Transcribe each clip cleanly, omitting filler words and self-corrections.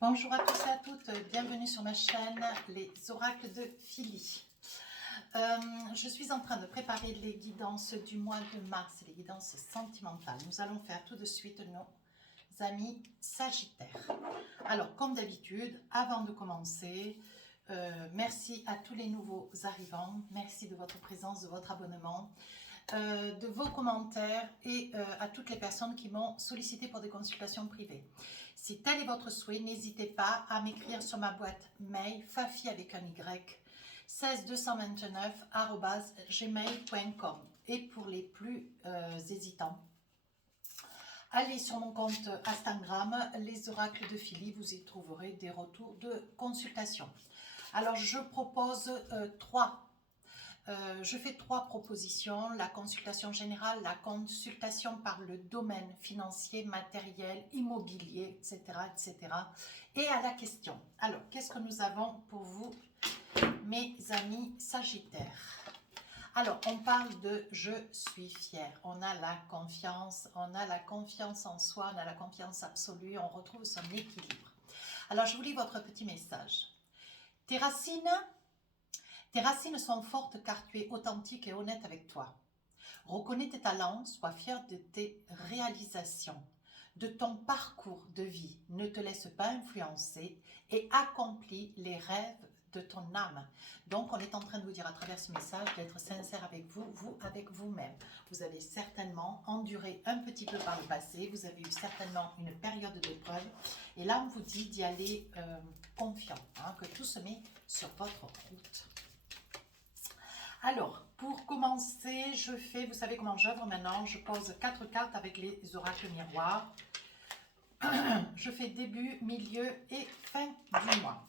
Bonjour à tous et à toutes, bienvenue sur ma chaîne Les Oracles de Philly. Je suis en train de préparer les guidances du mois de mars, les guidances sentimentales. Nous allons faire tout de suite nos amis Sagittaires. Alors, comme d'habitude, avant de commencer, merci à tous les nouveaux arrivants, merci de votre présence, de votre abonnement, de vos commentaires et à toutes les personnes qui m'ont sollicité pour des consultations privées. Si tel est votre souhait, n'hésitez pas à m'écrire sur ma boîte mail fafi avec un y 16229@gmail.com. Et pour les plus hésitants, allez sur mon compte Instagram, les oracles de Philly, vous y trouverez des retours de consultation. Alors je propose je fais trois propositions, la consultation générale, la consultation par le domaine financier, matériel, immobilier, etc., etc. et à la question. Alors, qu'est-ce que nous avons pour vous, mes amis Sagittaires? Alors, on parle de « je suis fier ». On a la confiance en soi, on a la confiance absolue, on retrouve son équilibre. Alors, je vous lis votre petit message. Tes racines sont fortes car tu es authentique et honnête avec toi. Reconnais tes talents, sois fier de tes réalisations, de ton parcours de vie. Ne te laisse pas influencer et accomplis les rêves de ton âme. Donc, on est en train de vous dire à travers ce message d'être sincère avec vous, vous avec vous-même. Vous avez certainement enduré un petit peu par le passé, vous avez eu certainement une période d'épreuve et là, on vous dit d'y aller confiant, que tout se met sur votre route. Alors, pour commencer, je fais, vous savez comment j'œuvre maintenant, je pose 4 cartes avec les oracles miroirs. Je fais début, milieu et fin du mois.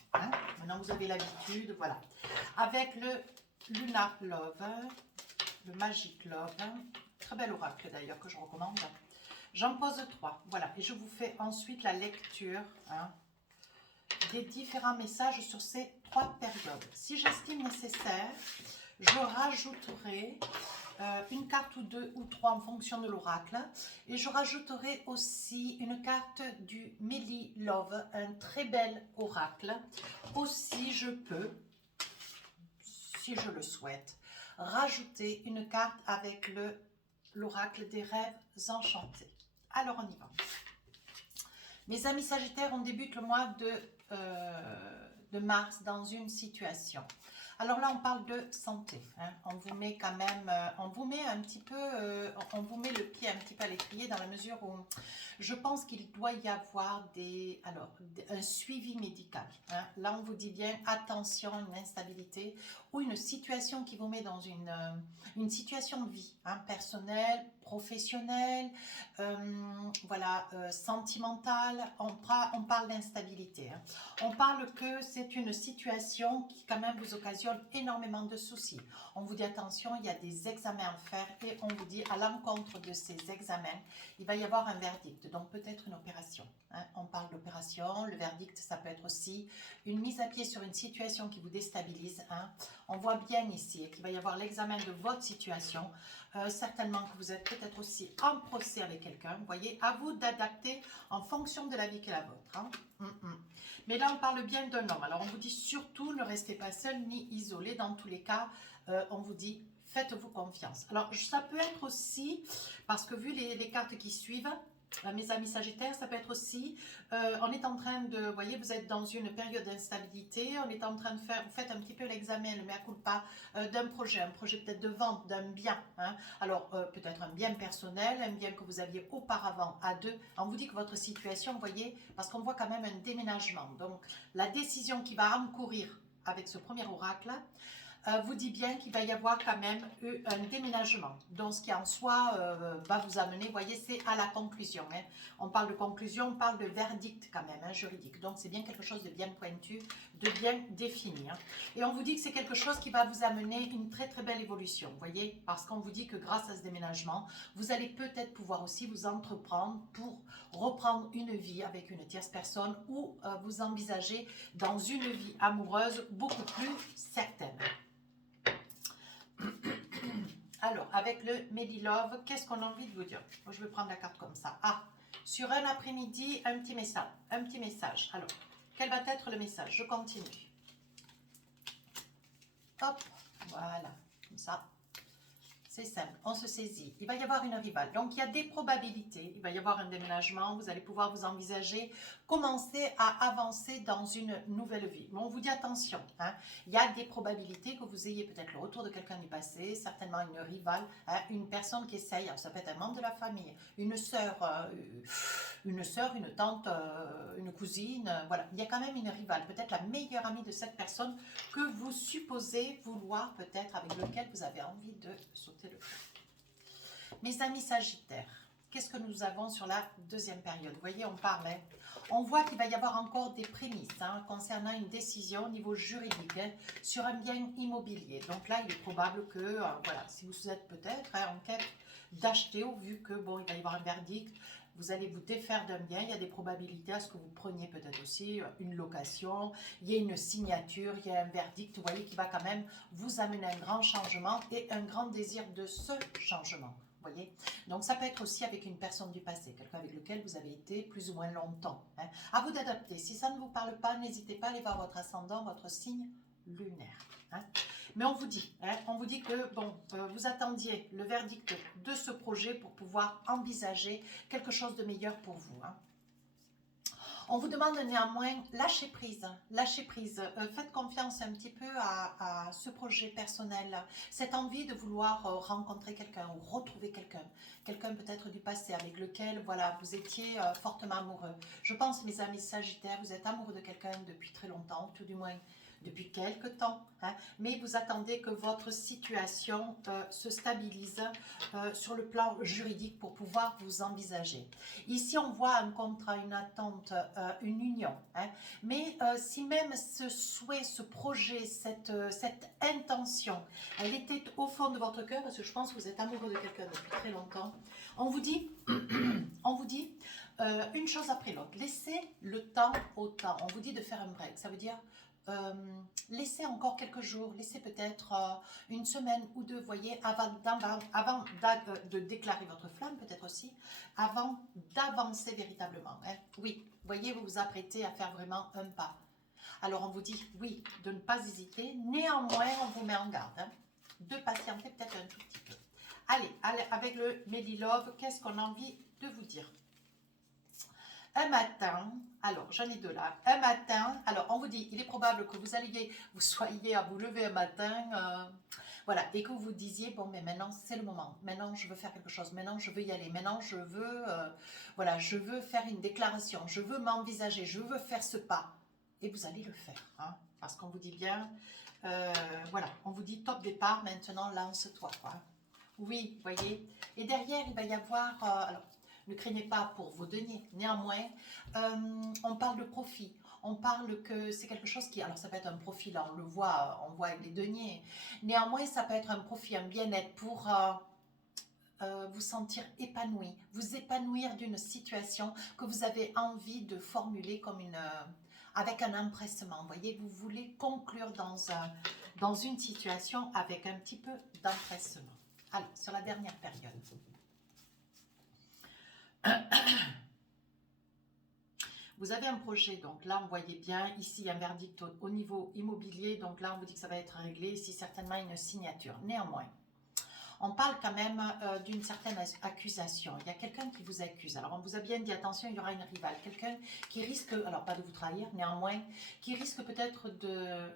Maintenant, vous avez l'habitude, voilà. Avec le Luna Love, le Magic Love, très bel oracle d'ailleurs que je recommande. J'en pose 3, voilà. Et je vous fais ensuite la lecture des différents messages sur ces 3 périodes. Si j'estime nécessaire, je rajouterai une carte ou 2 ou 3 en fonction de l'oracle. Et je rajouterai aussi une carte du Meli Love, un très bel oracle. Aussi, je peux, si je le souhaite, rajouter une carte avec l'oracle des rêves enchantés. Alors, on y va. Mes amis Sagittaires, on débute le mois de mars dans une situation. Alors là, on parle de santé. On vous met quand même, on vous met un petit peu, on vous met le pied un petit peu à l'étrier dans la mesure où je pense qu'il doit y avoir un suivi médical. Là, on vous dit bien attention, une instabilité ou une situation qui vous met dans une situation de vie, personnelle, professionnelle, sentimentale. On parle d'instabilité. On parle que c'est une situation qui quand même vous occasionne énormément de soucis. On vous dit attention, il y a des examens à faire et on vous dit à l'encontre de ces examens, il va y avoir un verdict, donc peut-être une opération. On parle d'opération, le verdict ça peut être aussi une mise à pied sur une situation qui vous déstabilise. On voit bien ici qu'il va y avoir l'examen de votre situation, certainement que vous êtes peut-être aussi en procès avec quelqu'un, vous voyez, à vous d'adapter en fonction de la vie qui est la vôtre. Mais là, on parle bien d'un homme. Alors, on vous dit surtout, ne restez pas seul ni isolé. Dans tous les cas, on vous dit, faites-vous confiance. Alors, ça peut être aussi, parce que vu les cartes qui suivent, mes amis Sagittaires, ça peut être aussi, on est en train de, vous voyez, vous êtes dans une période d'instabilité, on est en train de faire, vous faites un petit peu l'examen, le mea culpa d'un projet, un projet peut-être de vente d'un bien. Alors, peut-être un bien personnel, un bien que vous aviez auparavant à deux. On vous dit que votre situation, vous voyez, parce qu'on voit quand même un déménagement. Donc, la décision qui va encourir avec ce premier oracle, vous dit bien qu'il va y avoir quand même un déménagement. Donc, ce qui en soi va vous amener, vous voyez, c'est à la conclusion. On parle de conclusion, on parle de verdict quand même, juridique. Donc, c'est bien quelque chose de bien pointu, de bien défini. Et on vous dit que c'est quelque chose qui va vous amener une très très belle évolution, vous voyez, parce qu'on vous dit que grâce à ce déménagement, vous allez peut-être pouvoir aussi vous entreprendre pour reprendre une vie avec une tierce personne ou vous envisager dans une vie amoureuse beaucoup plus certaine. Alors, avec le Meli Love, qu'est-ce qu'on a envie de vous dire? Je vais prendre la carte comme ça. Sur un après-midi, un petit message. Alors, Quel va être le message? Je continue. Hop, voilà, comme ça. C'est simple, on se saisit. Il va y avoir une rivale. Donc, il y a des probabilités. Il va y avoir un déménagement. Vous allez pouvoir vous envisager, commencer à avancer dans une nouvelle vie. Mais on vous dit attention. Hein, il y a des probabilités que vous ayez peut-être le retour de quelqu'un du passé, certainement une rivale, hein, une personne qui essaye. Alors, ça peut être un membre de la famille, une sœur, une tante, une cousine. Voilà, il y a quand même une rivale. Peut-être la meilleure amie de cette personne que vous supposez vouloir, peut-être avec lequel vous avez envie de sauter le feu. Mes amis Sagittaires, qu'est-ce que nous avons sur la deuxième période? Vous voyez, on parlait. On voit qu'il va y avoir encore des prémices concernant une décision au niveau juridique sur un bien immobilier. Donc là, il est probable que, voilà, si vous êtes peut-être en quête d'acheter, au vu que, bon, il va y avoir un verdict, vous allez vous défaire d'un bien, il y a des probabilités à ce que vous preniez peut-être aussi une location, il y a une signature, il y a un verdict, vous voyez, qui va quand même vous amener un grand changement et un grand désir de ce changement. Voyez, donc ça peut être aussi avec une personne du passé, quelqu'un avec lequel vous avez été plus ou moins longtemps. Hein. À vous d'adapter. Si ça ne vous parle pas, n'hésitez pas à aller voir votre ascendant, votre signe lunaire. Hein. Mais on vous dit que bon, vous attendiez le verdict de ce projet pour pouvoir envisager quelque chose de meilleur pour vous. Hein. On vous demande néanmoins, lâchez prise, faites confiance un petit peu à ce projet personnel, cette envie de vouloir rencontrer quelqu'un ou retrouver quelqu'un peut-être du passé avec lequel voilà, vous étiez fortement amoureux. Je pense, mes amis Sagittaires, vous êtes amoureux de quelqu'un depuis très longtemps, tout du moins depuis quelque temps, hein, mais vous attendez que votre situation se stabilise sur le plan juridique pour pouvoir vous envisager. Ici, on voit un contrat, une attente, une union, hein, mais si même ce souhait, ce projet, cette intention, elle était au fond de votre cœur, parce que je pense que vous êtes amoureux de quelqu'un depuis très longtemps, on vous dit, une chose après l'autre, laissez le temps au temps. On vous dit de faire un break, ça veut dire laissez encore quelques jours, laissez peut-être une semaine ou deux, voyez, avant de déclarer votre flamme, peut-être aussi, avant d'avancer véritablement. Hein. Oui, voyez, vous vous apprêtez à faire vraiment un pas. Alors on vous dit, oui, de ne pas hésiter, néanmoins on vous met en garde, hein, de patienter peut-être un tout petit peu. Allez, avec le Medilove, qu'est-ce qu'on a envie de vous dire? Un matin, alors j'en ai deux là, un matin, alors on vous dit, il est probable que vous soyez à vous lever un matin, voilà, et que vous vous disiez, bon mais maintenant c'est le moment, maintenant je veux faire quelque chose, maintenant je veux y aller, maintenant je veux, voilà, je veux faire une déclaration, je veux m'envisager, je veux faire ce pas, et vous allez le faire, hein, parce qu'on vous dit bien, voilà, on vous dit top départ, maintenant lance-toi, quoi. Oui, voyez, et derrière il va y avoir, alors, ne craignez pas pour vos deniers. Néanmoins, on parle de profit. On parle que c'est quelque chose qui... Alors, ça peut être un profit, là, on voit avec les deniers. Néanmoins, ça peut être un profit, un bien-être pour vous sentir épanoui. Vous épanouir d'une situation que vous avez envie de formuler comme avec un empressement. Vous voyez, vous voulez conclure dans une situation avec un petit peu d'empressement. Allez, sur la dernière période. Vous avez un projet, donc là on voyait bien, ici un verdict au niveau immobilier, donc là on vous dit que ça va être réglé, ici certainement une signature. Néanmoins, on parle quand même d'une certaine accusation. Il y a quelqu'un qui vous accuse. Alors on vous a bien dit, attention, il y aura une rivale, quelqu'un qui risque, alors pas de vous trahir, néanmoins, qui risque peut-être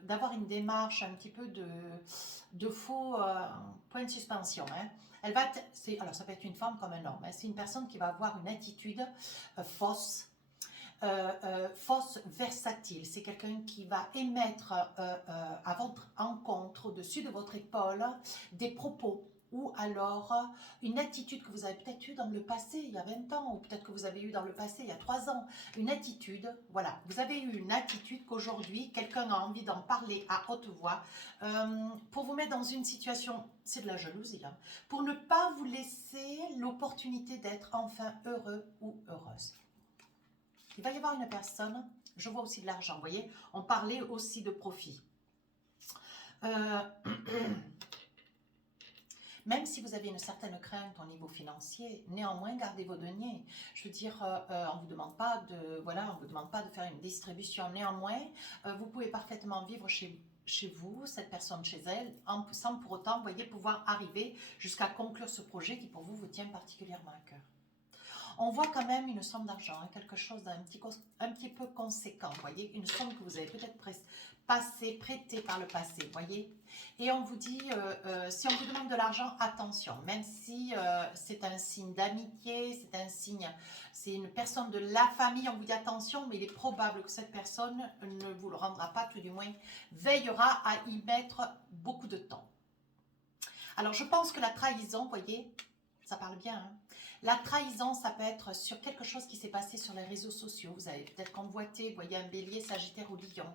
d'avoir une démarche un petit peu de faux point de suspension. Hein. Elle va alors ça peut être une femme comme un homme, hein. C'est une personne qui va avoir une attitude fausse, fausse versatile. C'est quelqu'un qui va émettre à votre encontre, au-dessus de votre épaule, des propos ou alors une attitude que vous avez peut-être eue dans le passé, il y a 20 ans, ou peut-être que vous avez eu dans le passé, il y a 3 ans, une attitude, voilà, vous avez eu une attitude qu'aujourd'hui, quelqu'un a envie d'en parler à haute voix, pour vous mettre dans une situation, c'est de la jalousie, hein, pour ne pas vous laisser l'opportunité d'être enfin heureux ou heureuse. Il va y avoir une personne, je vois aussi de l'argent, vous voyez, on parlait aussi de profit. Même si vous avez une certaine crainte au niveau financier, néanmoins, gardez vos deniers. Je veux dire, on ne vous demande pas de, voilà, on vous demande pas de faire une distribution. Néanmoins, vous pouvez parfaitement vivre chez vous, cette personne chez elle, sans pour autant, vous voyez, pouvoir arriver jusqu'à conclure ce projet qui pour vous vous tient particulièrement à cœur. On voit quand même une somme d'argent, hein, quelque chose un petit peu conséquent, vous voyez, une somme que vous avez peut-être prêtée par le passé, vous voyez. Et on vous dit, si on vous demande de l'argent, attention, même si c'est un signe d'amitié, c'est un signe, c'est une personne de la famille, on vous dit attention, mais il est probable que cette personne ne vous le rendra pas, tout du moins veillera à y mettre beaucoup de temps. Alors je pense que la trahison, vous voyez, ça parle bien, hein. La trahison, ça peut être sur quelque chose qui s'est passé sur les réseaux sociaux. Vous avez peut-être convoité, vous voyez un bélier, sagittaire ou lion.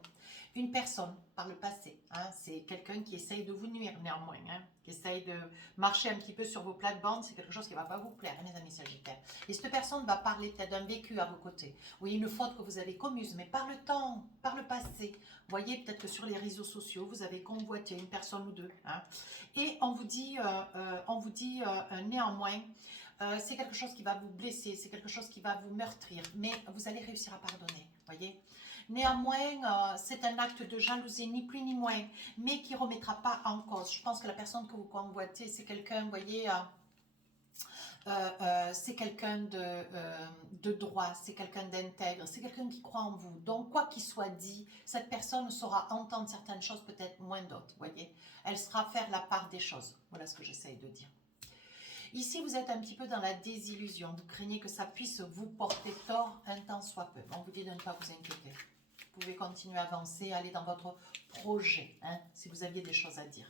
Une personne par le passé, hein, c'est quelqu'un qui essaye de vous nuire néanmoins, hein, qui essaye de marcher un petit peu sur vos plates-bandes, c'est quelque chose qui ne va pas vous plaire, hein, mes amis sagittaires. Et cette personne va parler peut-être d'un vécu à vos côtés. Oui, une faute que vous avez commise, mais par le temps, par le passé. Vous voyez peut-être que sur les réseaux sociaux, vous avez convoité une personne ou deux. Hein, et on vous dit néanmoins, c'est quelque chose qui va vous blesser, c'est quelque chose qui va vous meurtrir, mais vous allez réussir à pardonner, voyez. Néanmoins, c'est un acte de jalousie, ni plus ni moins, mais qui ne remettra pas en cause. Je pense que la personne que vous convoitez, c'est quelqu'un, vous voyez, c'est quelqu'un de droit, c'est quelqu'un d'intègre, c'est quelqu'un qui croit en vous. Donc, quoi qu'il soit dit, cette personne saura entendre certaines choses, peut-être moins d'autres, vous voyez. Elle saura faire la part des choses. Voilà ce que j'essaye de dire. Ici, vous êtes un petit peu dans la désillusion. Vous craignez que ça puisse vous porter tort un temps soit peu. On vous dit de ne pas vous inquiéter. Vous pouvez continuer à avancer, aller dans votre projet, hein, si vous aviez des choses à dire.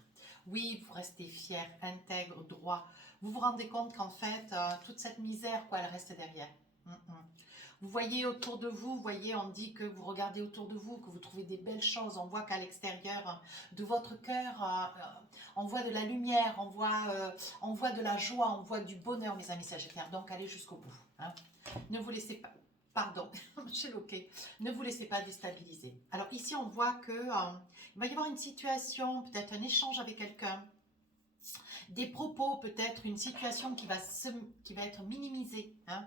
Oui, vous restez fier, intègre, droit. Vous vous rendez compte qu'en fait, toute cette misère, quoi, elle reste derrière. Vous voyez autour de vous, vous voyez, on dit que vous regardez autour de vous, que vous trouvez des belles choses. On voit qu'à l'extérieur de votre cœur, on voit de la lumière, on voit de la joie, on voit du bonheur, mes amis sagittaires. Donc, allez jusqu'au bout. Hein. Ne vous laissez pas, pardon, j'ai loqué, ne vous laissez pas déstabiliser. Alors ici, on voit que il va y avoir une situation, peut-être un échange avec quelqu'un, des propos, peut-être une situation qui va être minimisée. Hein.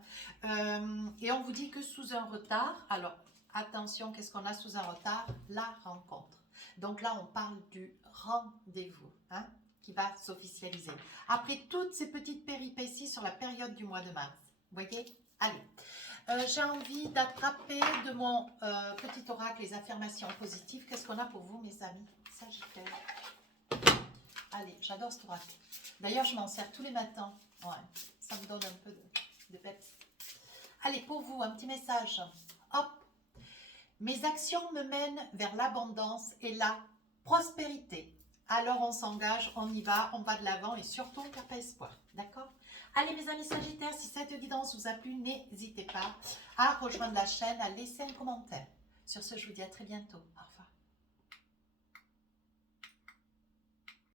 Et on vous dit que sous un retard, alors attention, qu'est-ce qu'on a sous un retard? La rencontre. Donc là, on parle du rendez-vous, hein, qui va s'officialiser. Après toutes ces petites péripéties sur la période du mois de mars. Vous voyez? Allez. J'ai envie d'attraper de mon petit oracle les affirmations positives. Qu'est-ce qu'on a pour vous, mes amis Sagittaire? Allez, j'adore cet oracle. D'ailleurs, je m'en sers tous les matins. Ouais, ça me donne un peu de peps. Allez, pour vous, un petit message. Hop. Mes actions me mènent vers l'abondance et la prospérité. Alors, on s'engage, on y va, on va de l'avant et surtout, on ne perd pas espoir. D'accord? Allez, mes amis sagittaires, si cette guidance vous a plu, n'hésitez pas à rejoindre la chaîne, à laisser un commentaire. Sur ce, je vous dis à très bientôt. Au revoir.